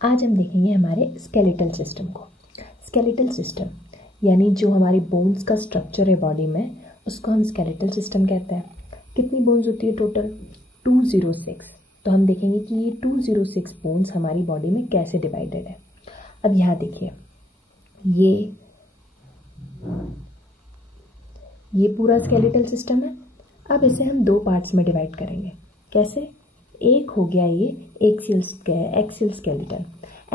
आज हम देखेंगे हमारे स्केलेटल सिस्टम को। स्केलेटल सिस्टम यानी जो हमारी बोन्स का स्ट्रक्चर है बॉडी में, उसको हम स्केलेटल सिस्टम कहते हैं। कितनी बोन्स होती है टोटल? 206। तो हम देखेंगे कि ये 206 बोन्स हमारी बॉडी में कैसे डिवाइडेड है। अब यहाँ देखिए, ये पूरा स्केलेटल सिस्टम है। अब इसे हम दो पार्ट्स में डिवाइड करेंगे। कैसे? एक हो गया ये एक्सियल स्केलेटन।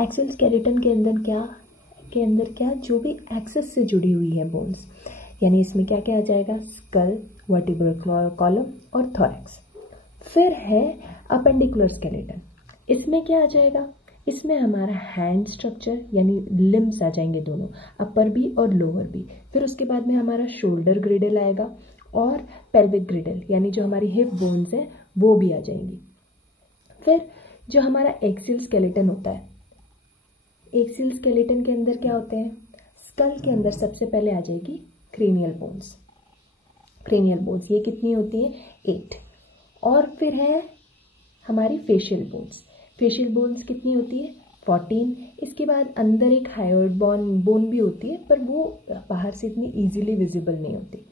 एक्सियल स्केलेटन के अंदर क्या जो भी एक्सिस से जुड़ी हुई है बोन्स, यानी इसमें क्या क्या आ जाएगा? स्कल, वर्टिब्रल कॉलम और थोरैक्स। फिर है अपेंडिकुलर स्केलेटन। इसमें क्या आ जाएगा? इसमें हमारा हैंड स्ट्रक्चर यानी लिम्स आ जाएंगे दोनों, अपर भी और लोअर भी। फिर उसके बाद में हमारा शोल्डर ग्रिडल आएगा और पेल्विक ग्रिडल यानी जो हमारी हिप बोन्स है वो भी आ जाएंगी। फिर जो हमारा एक्सियल स्केलेटन होता है, एक्सियल स्केलेटन के अंदर क्या होते हैं? स्कल के अंदर सबसे पहले आ जाएगी क्रेनियल बोन्स। क्रेनियल बोन्स ये कितनी होती हैं? 8। और फिर है हमारी फेशियल बोन्स। फेशियल बोन्स कितनी होती है? 14। इसके बाद अंदर एक हायोइड बोन भी होती है, पर वो बाहर से इतनी इजीली विजिबल नहीं होती।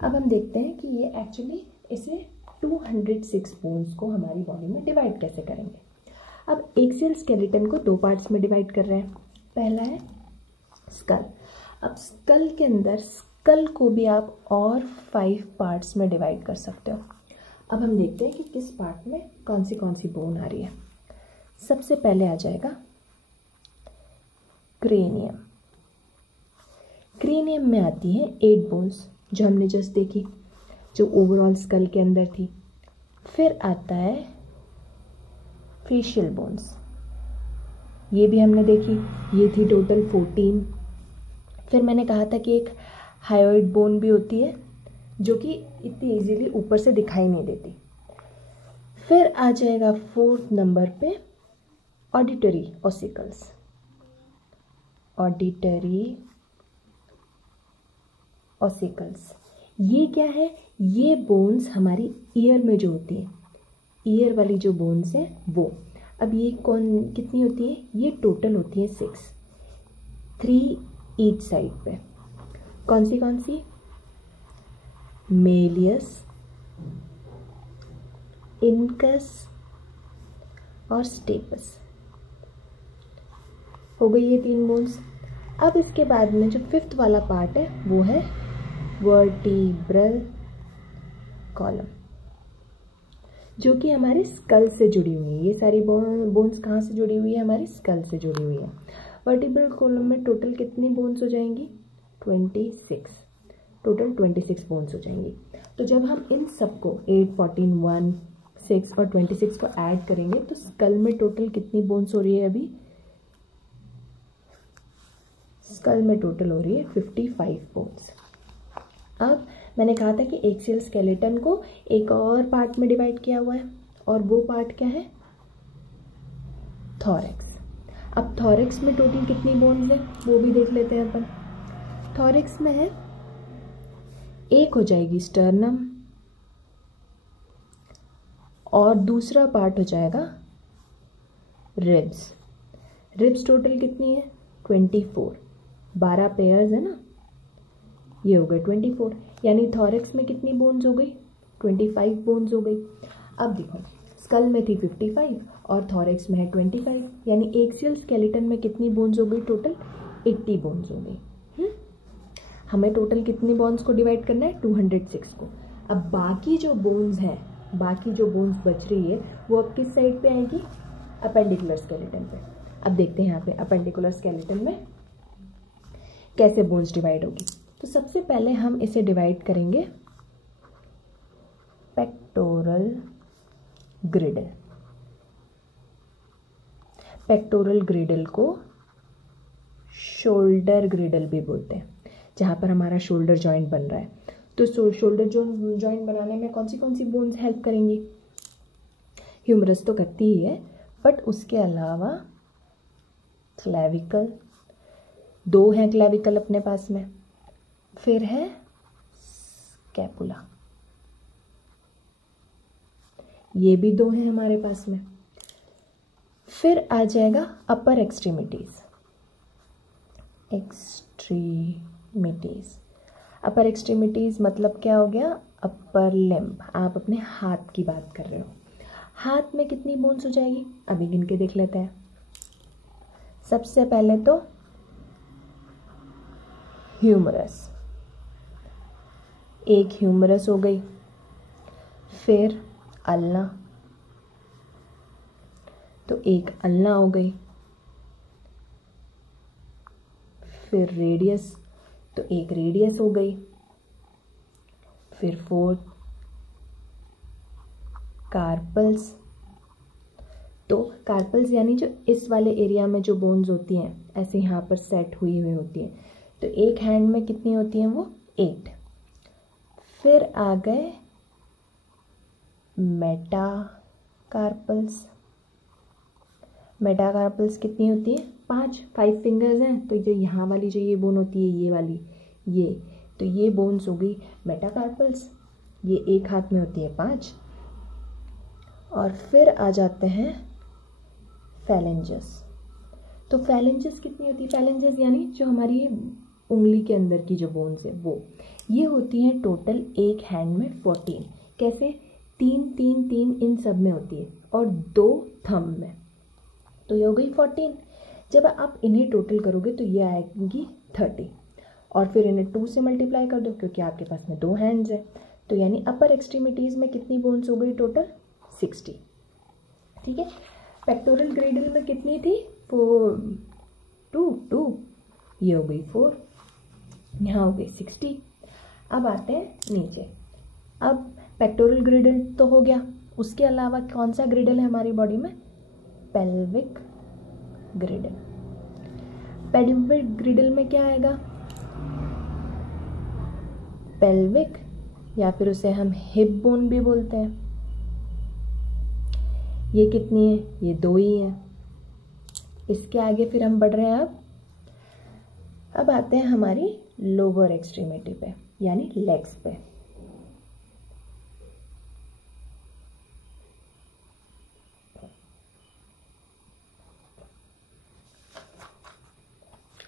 अब हम देखते हैं कि ये एक्चुअली इसे 206 बोन्स को हमारी बॉडी में डिवाइड कैसे करेंगे। अब एक्सियल स्केलेटन को दो पार्ट्स में डिवाइड कर रहे हैं। पहला है स्कल। अब स्कल के अंदर स्कल को भी आप और 5 पार्ट्स में डिवाइड कर सकते हो। अब हम देखते हैं कि किस पार्ट में कौन सी बोन आ रही है। सबसे पहले आ जाएगा क्रेनियम। क्रेनियम में आती हैं 8 बोन्स जो हमने जस्ट देखी, जो ओवरऑल स्कल के अंदर थी। फिर आता है फेशियल बोन्स, ये भी हमने देखी, ये थी टोटल 14। फिर मैंने कहा था कि एक हायोइड बोन भी होती है जो कि इतनी इजीली ऊपर से दिखाई नहीं देती। फिर आ जाएगा 4th नंबर पे ऑडिटरी ऑसिकल्स। ऑडिटरी ऑसिकल्स ये क्या है? ये बोन्स हमारी ईयर में जो होती है, ईयर वाली जो बोन्स है वो। अब ये कितनी होती है? ये टोटल होती है 6, 3 ईच साइड पे। कौन सी? मेलियस, इनकस और स्टेपस। हो गई ये 3 बोन्स। अब इसके बाद में जो 5th वाला पार्ट है वो है वर्टिब्रल कॉलम, जो कि हमारे स्कल से जुड़ी हुई है। ये सारी बोन्स कहाँ से जुड़ी हुई है? हमारी स्कल से जुड़ी हुई है। वर्टिब्रल कॉलम में टोटल कितनी बोन्स हो जाएंगी? 26। टोटल 26 बोन्स हो जाएंगी। तो जब हम इन सबको 8, 14, 1, 6 और 26 को ऐड करेंगे तो स्कल में टोटल कितनी बोन्स हो रही है? अभी स्कल में टोटल हो रही है 55 बोन्स। अब मैंने कहा था कि एक्सियल स्केलेटन को एक और पार्ट में डिवाइड किया हुआ है, और वो पार्ट क्या है? थोरैक्स। अब थोरैक्स में टोटल कितनी बोन्स है वो भी देख लेते हैं अपन। थोरैक्स में है, एक हो जाएगी स्टर्नम और दूसरा पार्ट हो जाएगा रिब्स। रिब्स टोटल कितनी है? 24। 12 पेयर्स है ना, ये हो गए 24। यानी थोरैक्स में कितनी बोन्स हो गई? 25 बोन्स हो गई। अब देखो, स्कल में थी 55 और थोरैक्स में है 25, यानी एक्सियल स्केलेटन में कितनी बोन्स हो गई? टोटल 80 बोन्स हो गई। हमें टोटल कितनी बोन्स को डिवाइड करना है? 206 को। अब बाकी जो बोन्स हैं, बाकी जो बोन्स बच रही है वो अब किस साइड पे आएगी? अपेंडिकुलर स्केलेटन पे। अब देखते हैं यहाँ पे अपेंडिकुलर स्केलेटन में कैसे बोन्स डिवाइड होगी। तो सबसे पहले हम इसे डिवाइड करेंगे पेक्टोरल ग्रिडल। पेक्टोरल ग्रिडल को शोल्डर ग्रिडल भी बोलते हैं, जहाँ पर हमारा शोल्डर जॉइंट बन रहा है। तो शोल्डर जॉइंट बनाने में कौन सी बोन्स हेल्प करेंगी? ह्यूमरस तो करती ही है, बट उसके अलावा क्लेविकल, 2 हैं क्लेविकल अपने पास में। फिर है स्कैपुला, ये भी 2 हैं हमारे पास में। फिर आ जाएगा अपर एक्सट्रीमिटीज़। अपर एक्सट्रीमिटीज़ मतलब क्या हो गया, अपर लिम्ब। आप अपने हाथ की बात कर रहे हो। हाथ में कितनी बोन्स हो जाएगी, अभी गिन के देख लेते हैं। सबसे पहले तो ह्यूमरस, एक ह्यूमरस हो गई। फिर अल्ना, तो एक अल्ना हो गई। फिर रेडियस, तो एक रेडियस हो गई। फिर फोर्थ कार्पल्स, तो कार्पल्स यानी जो इस वाले एरिया में जो बोन्स होती हैं ऐसे यहाँ पर सेट हुई हुई होती हैं, तो एक हैंड में कितनी होती हैं वो 8। फिर आ गए मेटाकार्पल्स। मेटाकार्पल्स कितनी होती है 5 फिंगर्स हैं, तो जो यहाँ वाली जो ये बोन होती है ये वाली, ये तो ये बोन्स हो गई मेटाकार्पल्स। ये एक हाथ में होती है 5। और फिर आ जाते हैं फैलेंजस। तो फैलेंजस कितनी होती है, फैलेंजस यानी जो हमारी उंगली के अंदर की जो बोन्स है वो, ये होती हैं टोटल एक हैंड में 14। कैसे, 3 इन सब में होती है और 2 थंब में, तो ये हो गई 14। जब आप इन्हें टोटल करोगे तो ये आएगी 30 और फिर इन्हें 2 से मल्टीप्लाई कर दो क्योंकि आपके पास में 2 हैंड्स है, तो यानी अपर एक्सट्रीमिटीज़ में कितनी बोन्स हो गई टोटल 60। ठीक है। पेक्टोरल ग्रेडल में कितनी थी 2, ये हो गई 4, यहाँ हो गई 60। अब आते हैं नीचे। अब पेक्टोरल ग्रिडल तो हो गया, उसके अलावा कौन सा ग्रिडल है हमारी बॉडी में, पेल्विक ग्रिडल। पेल्विक ग्रिडल में क्या आएगा, पेल्विक या फिर उसे हम हिप बोन भी बोलते हैं। ये कितनी है, ये 2 ही है। इसके आगे फिर हम बढ़ रहे हैं। अब आते हैं हमारी लोअर एक्सट्रीमिटी पे यानी लेग्स पे।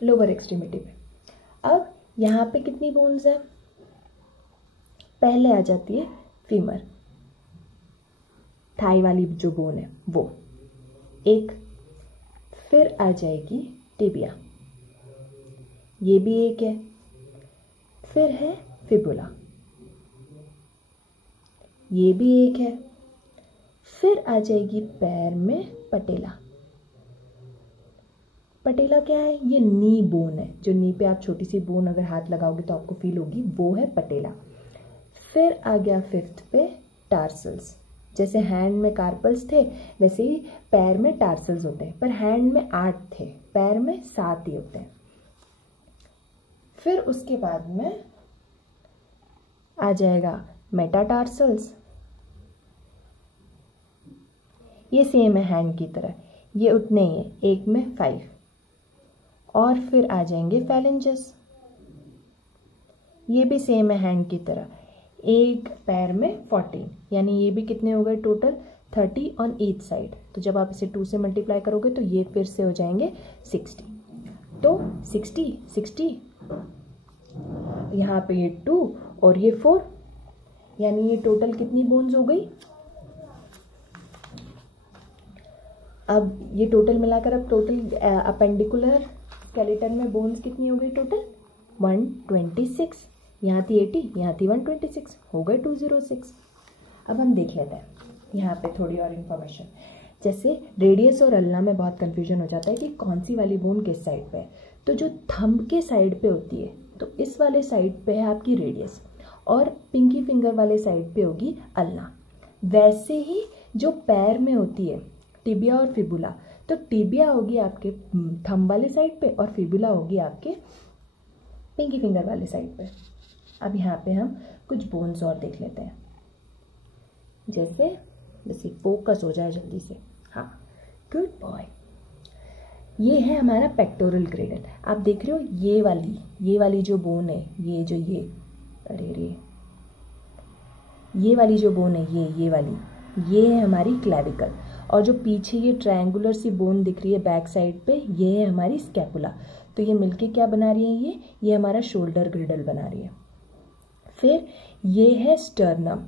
लोअर एक्सट्रीमिटी पे अब यहाँ पे कितनी बोन्स है, पहले आ जाती है फीमर, थाई वाली जो बोन है वो एक। फिर आ जाएगी टिबिया, ये भी एक है। फिर है फिबुला, ये भी एक है। फिर आ जाएगी पैर में पटेला। पटेला क्या है, ये नी बोन है, जो नी पे आप छोटी सी बोन अगर हाथ लगाओगे तो आपको फील होगी, वो है पटेला। फिर आ गया 5th पे टार्सल्स। जैसे हैंड में कार्पल्स थे वैसे ही पैर में टार्सल्स होते हैं, पर हैंड में 8 थे, पैर में 7 ही होते हैं। फिर उसके बाद में आ जाएगा मेटाटार्सल्स, ये सेम है हैंड की तरह, ये उतने ही है, एक में 5। और फिर आ जाएंगे फैलेंजस, ये भी सेम है हैंड की तरह, एक पैर में 14, यानी ये भी कितने हो गए टोटल 30 ऑन ईच साइड। तो जब आप इसे 2 से मल्टीप्लाई करोगे तो ये फिर से हो जाएंगे 60। तो 60 यहाँ पे ये 2 और ये 4, यानी ये टोटल कितनी बोन्स हो गई। अब ये टोटल मिलाकर अब टोटल अपेंडिकुलर स्केलेटन में बोन्स कितनी हो गई टोटल 126। यहाँ थी 80, यहाँ थी 126, हो गए 206। अब हम देख लेते हैं यहाँ पे थोड़ी और इन्फॉर्मेशन। जैसे रेडियस और अल्ना में बहुत कंफ्यूजन हो जाता है कि कौन सी वाली बोन किस साइड पे है। तो जो थंब के साइड पे होती है तो इस वाले साइड पे है आपकी रेडियस और पिंकी फिंगर वाले साइड पे होगी अल्ना। वैसे ही जो पैर में होती है टिबिया और फिबुला, तो टिबिया होगी आपके थंब वाले साइड पे और फिबुला होगी आपके पिंकी फिंगर वाले साइड पे। अब यहाँ पे हम कुछ बोन्स और देख लेते हैं, जैसे फोकस हो जाए जल्दी से। हाँ, गुड बॉय। ये है हमारा पेक्टोरल ग्रेडल। आप देख रहे हो ये वाली जो बोन है, ये वाली जो बोन है ये वाली, ये है हमारी क्लैविकल। और जो पीछे ये ट्रायंगुलर सी बोन दिख रही है बैक साइड पे, ये है हमारी स्कैपुला। तो ये मिलके क्या बना रही है, ये हमारा शोल्डर ग्रिडल बना रही है। फिर ये है स्टर्नम।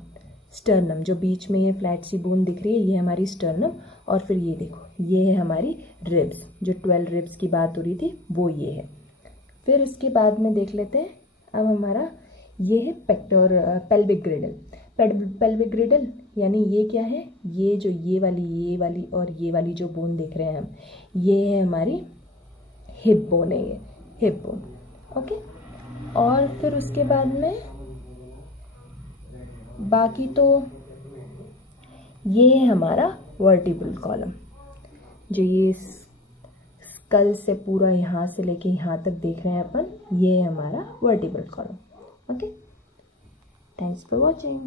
स्टर्नम जो बीच में ये फ्लैट सी बोन दिख रही है, ये हमारी स्टर्नम। और फिर ये देखो, ये है हमारी रिब्स, जो 12 रिब्स की बात हो रही थी वो ये है। फिर उसके बाद में देख लेते हैं, अब हमारा ये है पेल्विक ग्रिडल। पेल्विक ग्रिडल यानी ये क्या है, ये जो ये वाली और ये वाली जो बोन देख रहे हैं हम, ये है हमारी हिप बोन है, ये हिप बोन। ओके, और फिर उसके बाद में बाकी तो ये है हमारा वर्टिब्रल कॉलम, जो ये स्कल से पूरा यहाँ से लेके यहाँ तक देख रहे हैं अपन, ये है हमारा vertebral column. Okay, thanks for watching.